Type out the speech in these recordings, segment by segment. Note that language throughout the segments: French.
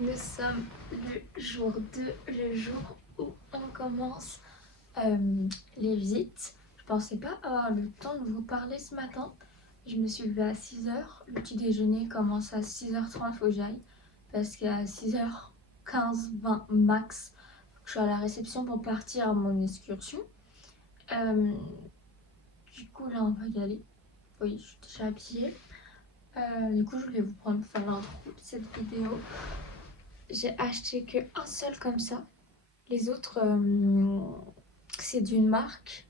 Nous sommes le jour 2, le jour où on commence les visites. Je pensais pas avoir le temps de vous parler ce matin. Je me suis levée à 6h. Le petit déjeuner commence à 6h30, faut que j'aille. Parce qu'à 6h15, 20 max, je suis à la réception pour partir à mon excursion. Du coup, là, on va y aller. Oui, je suis déjà habillée. Du coup, je voulais vous prendre pour faire l'intro de cette vidéo. J'ai acheté que un seul comme ça. Les autres, c'est d'une marque.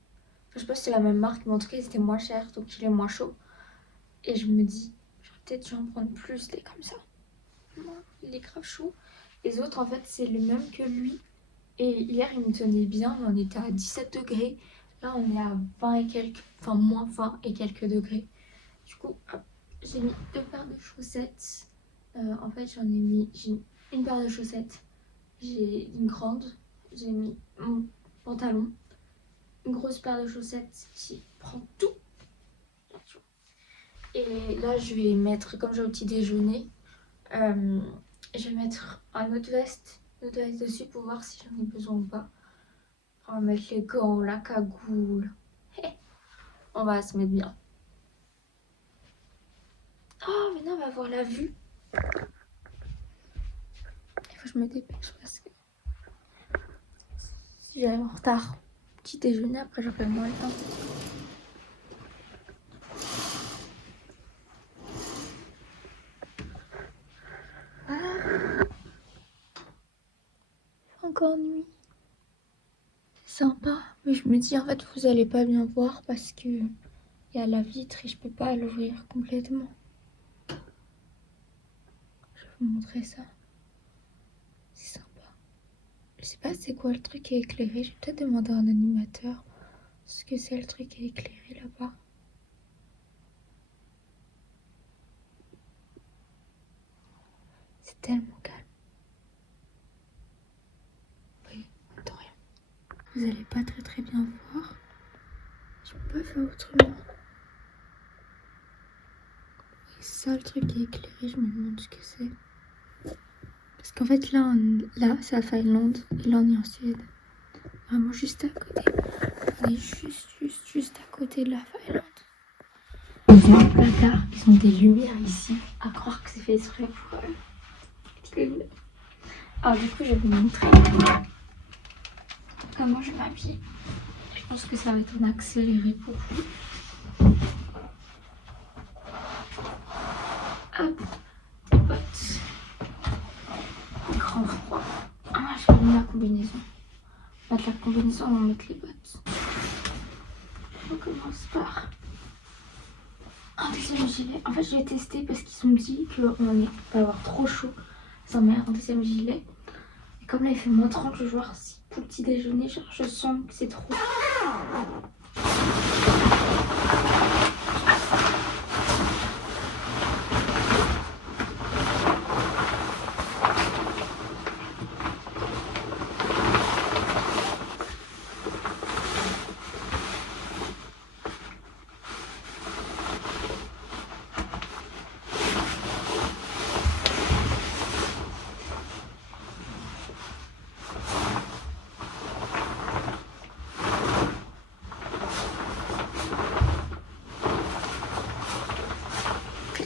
Enfin, je sais pas si c'est la même marque, mais en tout cas, c'était moins cher, donc il est moins chaud. Et je me dis, j'aurais peut-être dû en prendre plus des comme ça. Il est grave chaud. Les autres, en fait, c'est le même que lui. Et hier, il me tenait bien, mais on était à 17 degrés. Là, on est à 20 et quelques, enfin moins 20 et quelques degrés. Du coup, hop, j'ai mis 2 paires de chaussettes. En fait, j'ai une paire de chaussettes. J'ai une grande, j'ai mis mon pantalon, une grosse paire de chaussettes qui prend tout. Et là, je vais mettre, comme j'ai au petit déjeuner, je vais mettre une autre veste dessus pour voir si j'en ai besoin ou pas. On va mettre les gants, la cagoule. On va se mettre bien. Oh, maintenant on va voir la vue. Il faut que je me dépêche parce que si j'arrive en retard, petit déjeuner, après j'aurai moins le temps. Encore nuit. C'est sympa, mais je me dis en fait vous allez pas bien voir parce que il y a la vitre et je peux pas l'ouvrir complètement. Je vais vous montrer ça. C'est sympa. Je sais pas c'est quoi le truc qui est éclairé. Je vais peut-être demander à un animateur ce que c'est le truc qui est éclairé là-bas. C'est tellement calme. Oui, de rien. Vous allez pas très bien voir. Je peux pas faire autrement. Et ça, le truc qui est éclairé, je me demande ce que c'est. Parce qu'en fait, là, c'est à Finlande. Et là, on est en Suède. Vraiment juste à côté. On est juste à côté de la Finlande. Ils ont un placard, ils ont des lumières ici. À croire que c'est fait exprès pour les... Alors, du coup, je vais vous montrer comment je m'habille. Je pense que ça va être un accéléré pour vous. Hop, des bottes. Grand froid. Ah, je vais mettre la combinaison. On va mettre la combinaison, on va mettre les bottes. On commence par un deuxième gilet. En fait, je l'ai testé parce qu'ils ont dit qu'on va avoir trop chaud. Ça m'a un deuxième gilet. Et comme là, il fait -30, je vais voir si pour le petit déjeuner, genre, je sens que c'est trop.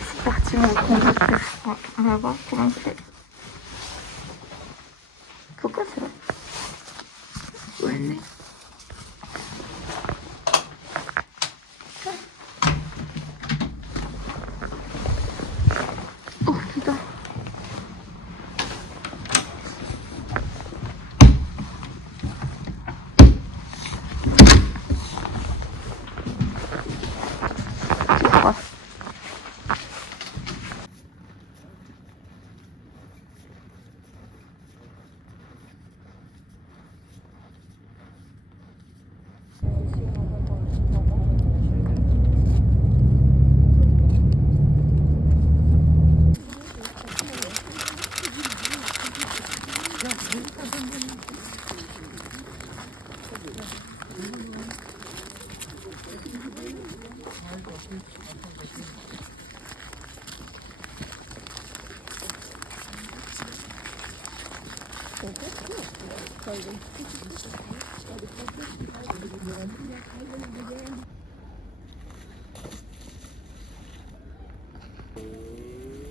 C'est parti, on va voir comment c'est. Pourquoi ça va? Ouais, oh putain. J'ai froid.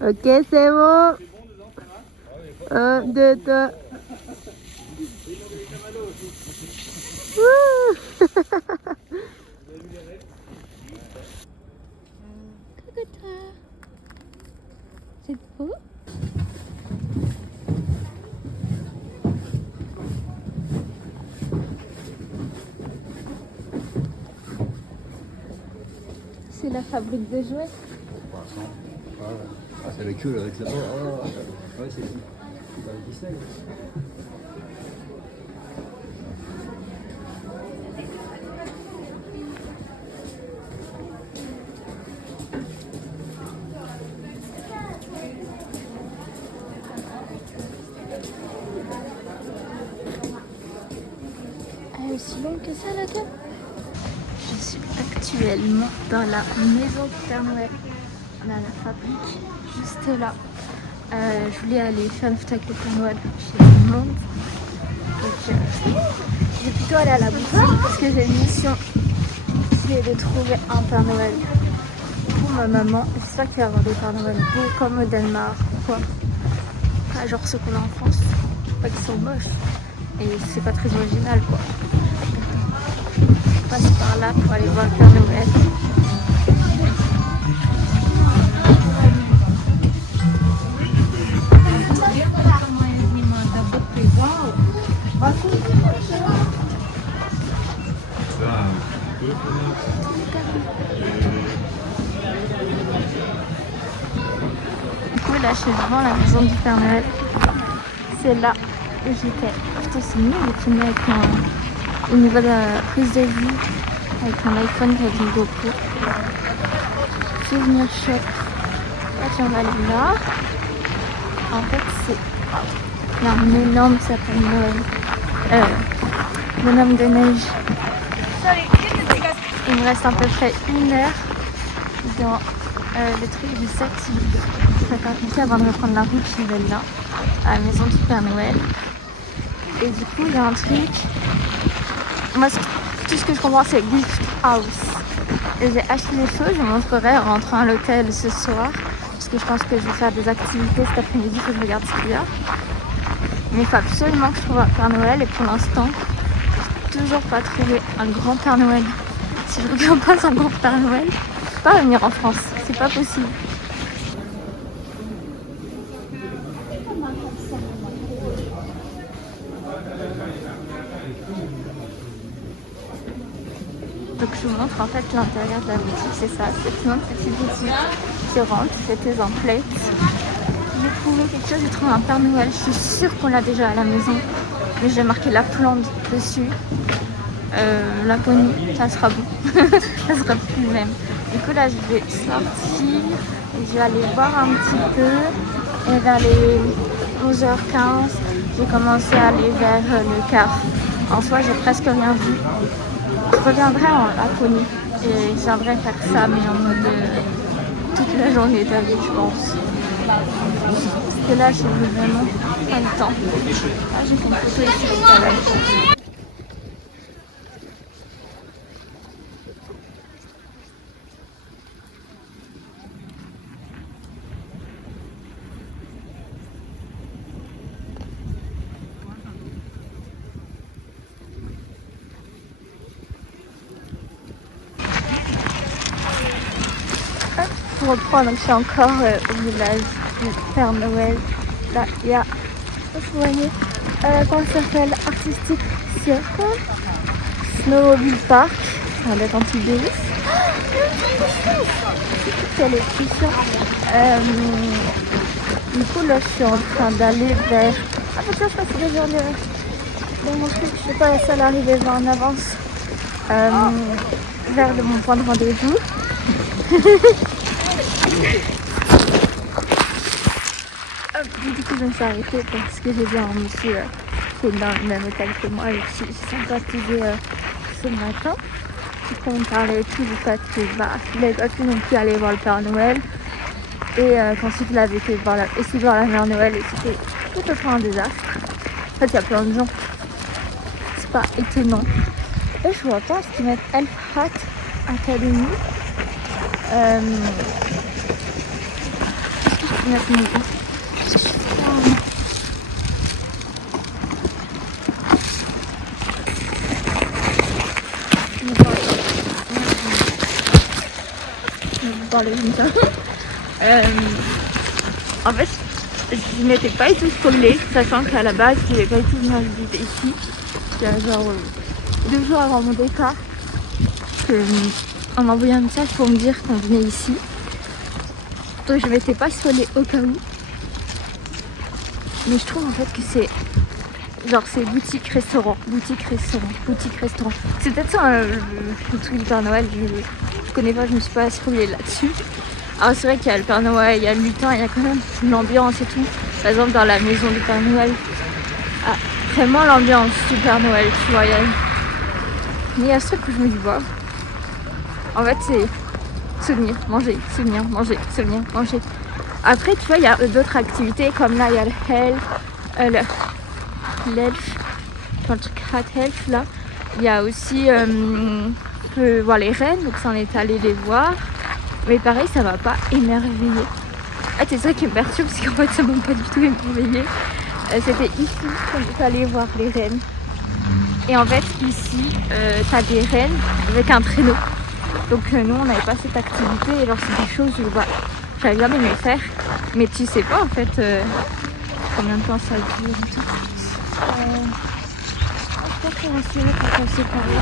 Ok, c'est bon. 1, 2, 3. Coucou toi. C'est beau. C'est la fabrique de jouets. Ah, c'est avec eux, avec la main. Ah, ouais, c'est qui? C'est avec Disney. Elle est aussi longue que ça la table. Je suis actuellement dans la maison du Père Noël. On a la fabrique juste là. Je voulais aller faire une photo avec le Père Noël chez tout le monde. Donc je vais plutôt aller à la boutique parce que j'ai une mission. C'est de trouver un Père Noël pour ma maman. J'espère qu'il va y avoir des Pères Noël beaux comme au Danemark ou quoi. Pas genre ceux qu'on a en France. Pas qu'ils sont moches. Et c'est pas très original quoi. On passe par là pour aller voir le Père Noël. Du coup là je suis devant la maison du Père Noël. C'est là où j'étais. Putain c'est mieux de filmer avec une nouvelle prise de vue avec un iPhone avec une GoPro. Souvenir shop. Là tu vas aller là. En fait c'est... Il y a un énorme sapin de Noël. Bonhomme de neige. Il me reste à peu près 1 heure dans le truc du sac. Je vais faire compliqué avant de reprendre la route. Je vais là, à la maison du Père Noël. Et du coup, il y a un truc. Moi, tout ce que je comprends, c'est gift house. Et j'ai acheté des choses. Je montrerai en rentrant à l'hôtel ce soir. Parce que je pense que je vais faire des activités cet après-midi. Il faut que je regarde ce qu'il y a. Mais il faut absolument que je trouve un Père Noël. Et pour l'instant, je n'ai toujours pas trouvé un grand Père Noël. Si je ne regarde pas un grand Père Noël, je ne peux pas venir en France. C'est pas possible. Donc je vous montre en fait l'intérieur de la boutique, c'est ça, c'est une petite boutique. Tu rentres, tu fais tes emplettes. J'ai trouvé quelque chose, j'ai trouvé un Père Noël, je suis sûre qu'on l'a déjà à la maison. Mais j'ai marqué la plante dessus. La Pony, ça sera bon. Ça sera plus le même. Du coup là je vais sortir et je vais aller voir un petit peu. Et vers les 11h15, j'ai commencé à aller vers le quart. En soi j'ai presque rien vu. Je reviendrai en Laponie et je viendrai faire ça mais en mode toute la journée d'avis je pense. Parce que là j'ai vraiment pas le temps. Là j'ai fait une photo ici tout à l'heure. Pour reprendre, donc je suis encore au village du Père Noël. Là, il y a, je sais pas si vous voyez, comment ça s'appelle, Artistic Circle, Snowmobile Park, ça doit être Antibéris. Quelle édition. Du coup, là, je suis en train d'aller vers... Ah, putain, je crois que c'est déjà dans mon truc, je sais pas, la salle arrivée en avance. Vers mon point de rendez-vous. Du coup je me suis arrêtée parce que j'ai vu un monsieur qui est dans le même hôtel que moi et qui s'est sympathisé ce matin. Puis on me parlait et tout du fait qu'il n'avait pas pu non plus aller voir le Père Noël et qu'ensuite il avait été essayer de voir la Mère Noël et c'était tout autant un désastre. fait, il y a plein de gens. C'est pas étonnant. Et je vois pas ce qu'ils mettent Elf Hat Academy. Qu'est-ce que je peux mettre mon nom? Parler comme ça. En fait, je m'étais pas du tout spoilée, sachant qu'à la base, je n'avais pas du tout venir visiter ici. Il y a genre 2 jours avant mon départ, on m'a envoyé un message pour me dire qu'on venait ici. Donc je m'étais pas spoilée au cas où. Mais je trouve en fait que c'est genre c'est boutique-restaurant, boutique-restaurant, boutique-restaurant. C'est peut-être ça le truc du Père Noël, je connais pas, je me suis pas spoilée là-dessus. Alors c'est vrai qu'il y a le Père Noël, il y a le lutin, il y a quand même l'ambiance et tout. Par exemple dans la maison du Père Noël, vraiment l'ambiance du Père Noël, tu vois. Mais il y a ce truc où je me dis, bah, en fait c'est souvenir, manger, souvenir, manger, souvenir, manger. Après tu vois, il y a d'autres activités comme là il y a l'elf, dans le truc Hat Elf là. Il y a aussi, on peut voir les reines, donc ça on est allé les voir. Mais pareil, ça m'a pas émerveillée. Ah, c'est ça qui me perturbe, parce qu'en fait, ça m'a pas du tout émerveillée. C'était ici qu'on est allé voir les rennes. Et en fait, ici, t'as des rennes avec un traîneau. Donc nous, on n'avait pas cette activité. Et alors, c'est des choses où j'avais bien aimé faire. Mais tu sais pas, en fait, combien de temps ça dure et tout. Je pense qu'on va se tirer quand on s'est parlé.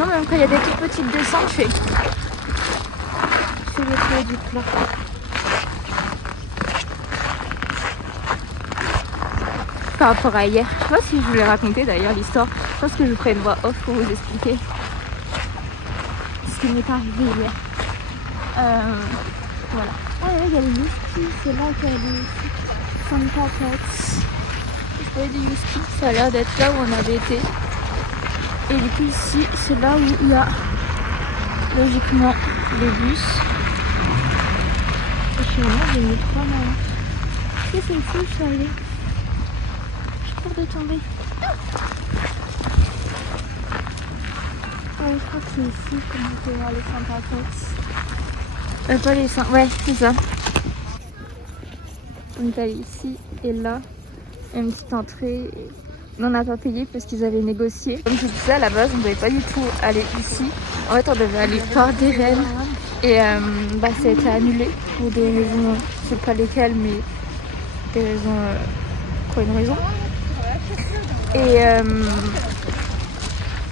Non, même quand il y a des toutes petites descentes, je fais le pied du plat. Par rapport à hier, je sais pas si je vous l'ai raconté d'ailleurs l'histoire. Je pense que je ferai une voix off pour vous expliquer ce qui m'est arrivé hier. Voilà. Ah ouais, il y a les Youski, c'est là qu'il y a les Santa Pets. Je voyais des Youski, ça a l'air d'être là où on avait été. Et du coup ici, c'est là où il y a logiquement les bus. Je suis vraiment, j'ai mis 3 malins. Qu'est-ce que c'est fou, je suis allée. J'ai peur de tomber. Ouais, je crois que c'est ici qu'on peut voir les Santa Pets. Pas les Santa... Ouais, c'est ça. On est allé ici et là. Une petite entrée. Mais on n'a pas payé parce qu'ils avaient négocié. Comme je disais, à la base, on ne devait pas du tout aller ici. En fait, on devait aller voir des rennes. Et ça a été annulé pour des raisons, je sais pas lesquelles, mais des raisons... quoi, une raison?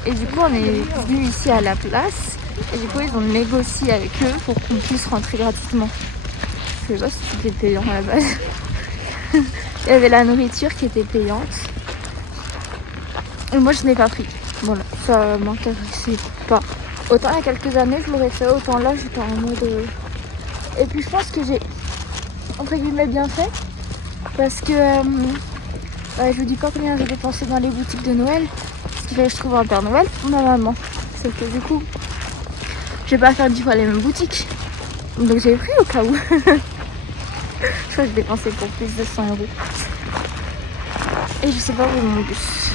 Et du coup, on est venu ici à la place. Et du coup, ils ont négocié avec eux pour qu'on puisse rentrer gratuitement. Je sais pas si c'était payant à la base. Il y avait la nourriture qui était payante. Et moi, je n'ai pas pris. Voilà, ça m'intéressait pas. Autant il y a quelques années, je l'aurais fait. Autant là, j'étais en mode... Et puis, je pense que j'ai, entre guillemets, bien fait. Parce que... je vous dis pas combien j'ai dépensé dans les boutiques de Noël. Parce qu'il fallait que je trouve un Père Noël pour ma maman. Sauf que du coup, je vais pas faire 10 fois les mêmes boutiques. Donc j'ai pris au cas où. Je crois que j'ai dépensé pour plus de 100 €. Et je sais pas où est mon bus.